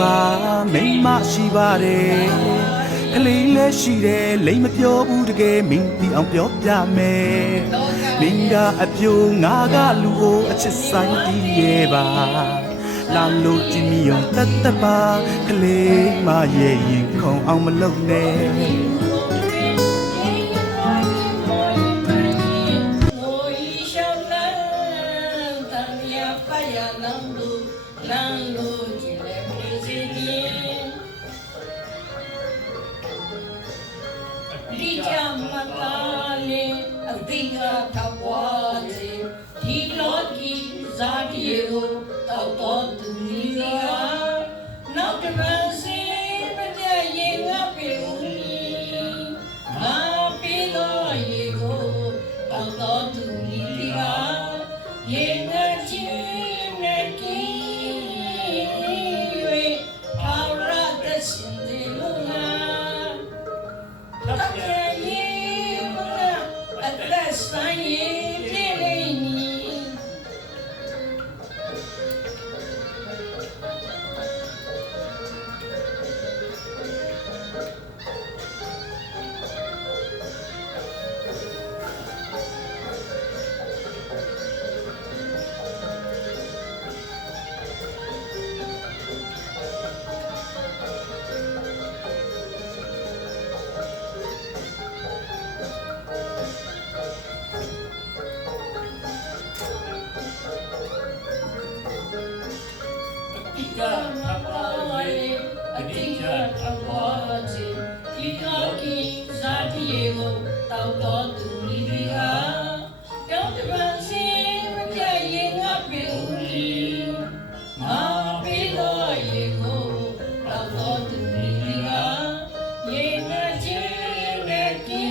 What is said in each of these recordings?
ပါမိမရှိပါတယ်ကလေးလည်းရှိတယ်လိမ့်မပြောဘူးတကယ်မင်းဒီအောင်ပြောပြမယ်မင်းကအပြိုငါကလူကိုအချစ်ဆိုင်တည်ရဲ့ပါလာလို့ကြည့်မိအောင်တတ်တပါကလေးမရဲ့ရင်ခုံအောင်မလုပ်နဲ့ဒီကြမှာလေအတိကထဝါစီဒီလောကီဇာတိကိုတောက်တော်သူကြီးကနောက်တစ်ပတ်စီမကြရင်ငါပြေဦးငါပြေတော့ရေကိုတောက်တော်သူကြီးကရေငါချင်းနဲ့ကီ၍အာရတဲ့ရှင်ဒီလူငါကမပါလေအတိကထဝါစီဒီလောကီဇာတိကိုတောက်တော်သူကြီးကကြောင့်တပန်းစီမကြရင်ငါပြေဦးငါပြေတော့ရေကိုတောက်တော်သူကြီးကရေငါချင်းနဲ့ကီ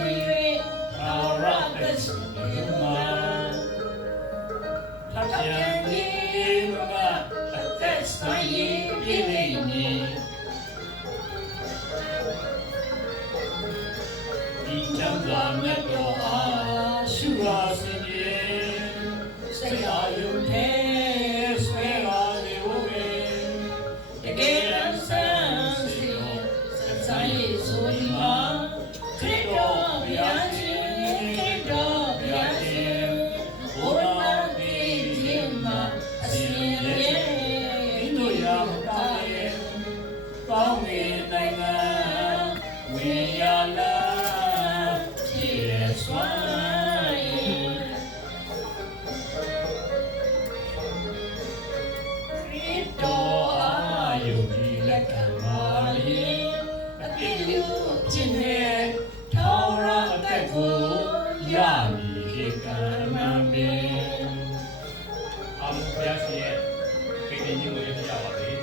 ၍အာရတဲ့ရှင်မာထပ်ပြန်ဆိုင်ပြေးနေဒီချမ်းသာမြတ်တော်အားရှုရာစင်ပြေစိတ်အားယုံတဲ့ဆွဲပါလေဝေတကယ်ဆန်းစီဆိုင်ဆိုဒီမှာခရစ်တော်ဘုရားရှင်ခရစ်တော်ဘုရားရှင်ဘုရားဒီခြင်းမှာအရှင်ရဲ့ကောင်းကင်နိုင်ငံဝိညာဏဖြစ်စွာခရစ်တော်အားယုံကြည်လက်ခံပါလေအပြည့်လူခြင်းနဲ့ထောင်ရအသက်ကိုရမည်ဧကမမေအာမဘုရားရှင်ရဲ့ပြည့်ညင်ကိုရပြပါလေ